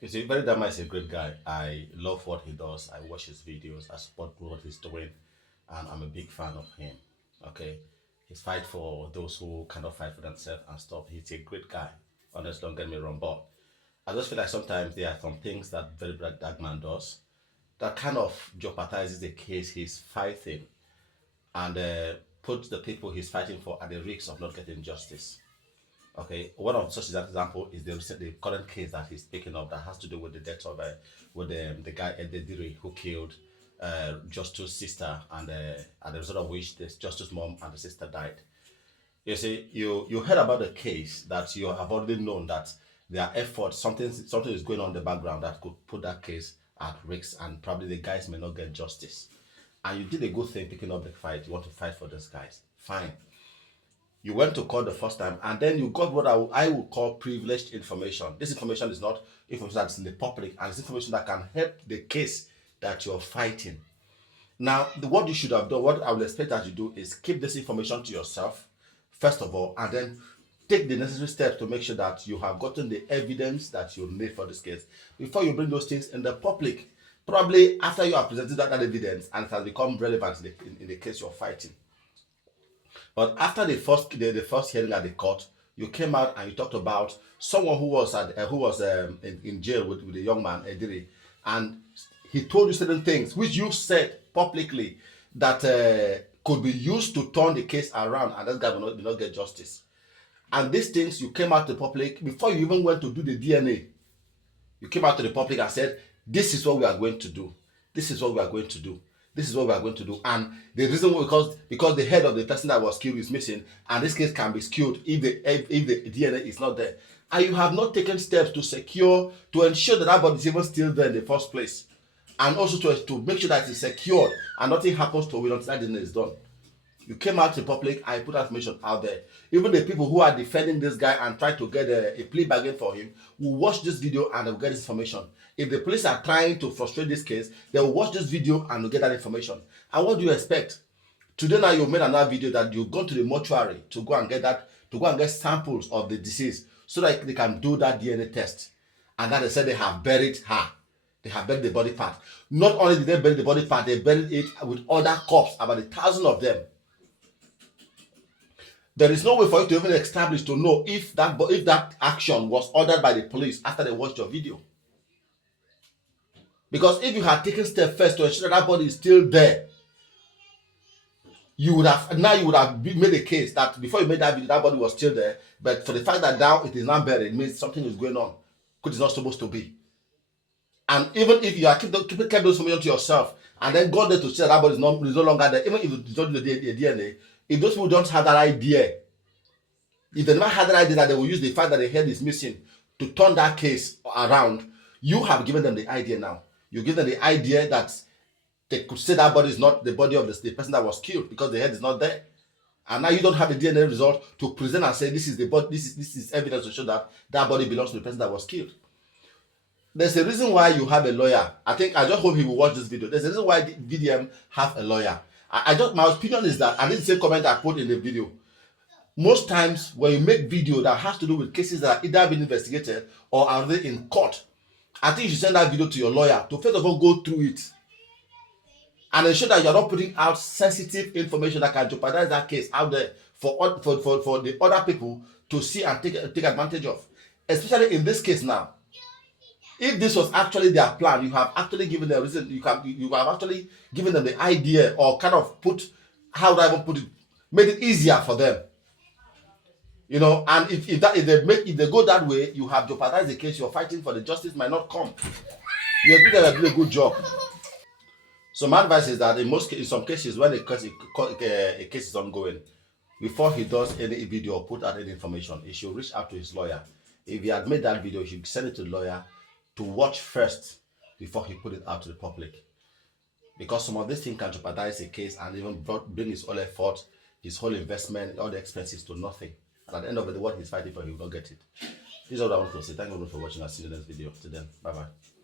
You see, Verydarkblackman is a great guy. I love what he does. I watch his videos. I support what he's doing, and I'm a big fan of him. Okay, he's fight for those who cannot fight for themselves and stuff. He's a great guy. Honestly, don't get me wrong, but I just feel like sometimes there are some things that Verydarkblackman does that kind of jeopardizes the case he's fighting and puts the people he's fighting for at the risk of not getting justice. Okay, one of such an example is the current case that he's picking up that has to do with the death of with the guy Edediri who killed Justice's sister, and as a result of which the Justice's mom and the sister died. You see, you heard about the case that you have already known that there are efforts, something is going on in the background that could put that case at risk, and probably the guys may not get justice. And you did a good thing picking up the fight. You want to fight for these guys. Fine. You went to court the first time, and then you got what I would call privileged information. This information is not information that's in the public, and it's information that can help the case that you're fighting. Now, what you should have done, what I will expect that you do, is keep this information to yourself, first of all, and then take the necessary steps to make sure that you have gotten the evidence that you need for this case before you bring those things in the public. Probably after you have presented that evidence and it has become relevant in the case you're fighting. But after the first hearing at the court, you came out and you talked about someone who was in jail with the young man Ediri, and he told you certain things which you said publicly that could be used to turn the case around, and that guy will not get justice. And these things you came out to the public before you even went to do the DNA. You came out to the public and said, "This is what we are going to do. This is what we are going to do. This is what we are going to do." And the reason because the head of the person that was killed is missing, and this case can be skewed if the DNA is not there. And you have not taken steps to ensure that body is even still there in the first place. And also to make sure that it's secured and nothing happens to it until that DNA is done. You came out to the public and put that information out there. Even the people who are defending this guy and try to get a plea bargain for him will watch this video and they'll get this information. If the police are trying to frustrate this case, they will watch this video and will get that information. And what do you expect? Today now you've made another video that you've gone to the mortuary to go and get samples of the deceased so that they can do that DNA test. And then they said they have buried her. They have buried the body part. Not only did they bury the body part, they buried it with other corpses, about 1,000 of them. There is no way for you to even establish to know if that action was ordered by the police after they watched your video. Because if you had taken steps first to ensure that body is still there, you would have made a case that before you made that video, that body was still there. But for the fact that now it is not buried, it means something is going on, which is not supposed to be. And even if you are kept those information to yourself and then go there to say that body is no longer there, even if you don't do the DNA, if those people don't have that idea, if they never had that idea that they will use the fact that the head is missing to turn that case around, you have given them the idea now. You give them the idea that they could say that body is not the body of the person that was killed because the head is not there. And now you don't have a DNA result to present and say this is the body, this is evidence to show that that body belongs to the person that was killed. There's a reason why you have a lawyer. I just hope he will watch this video. There's a reason why the VDM have a lawyer. My opinion is that, and this is the same comment I put in the video. Most times when you make video that has to do with cases that are either been investigated or are already in court, I think you should send that video to your lawyer to first of all go through it and ensure that you're not putting out sensitive information that can jeopardize that case out there for the other people to see and take advantage of. Especially in this case now. If this was actually their plan, you have actually given them a reason. You have actually given them the idea, or kind of made it easier for them. You know, and if they go that way, you have jeopardized the case you're fighting for. The justice might not come. You have done a good job. So my advice is that in some cases, when a case is ongoing, before he does any video or put out any information, he should reach out to his lawyer. If he had made that video, he should send it to the lawyer to watch first before he put it out to the public. Because some of these things can jeopardize a case and even bring his whole effort, his whole investment, all the expenses to nothing. And at the end of the day, what he's fighting for, he will not get it. This is all I want to say. Thank you for watching. I'll see you in the next video. Till then, bye-bye.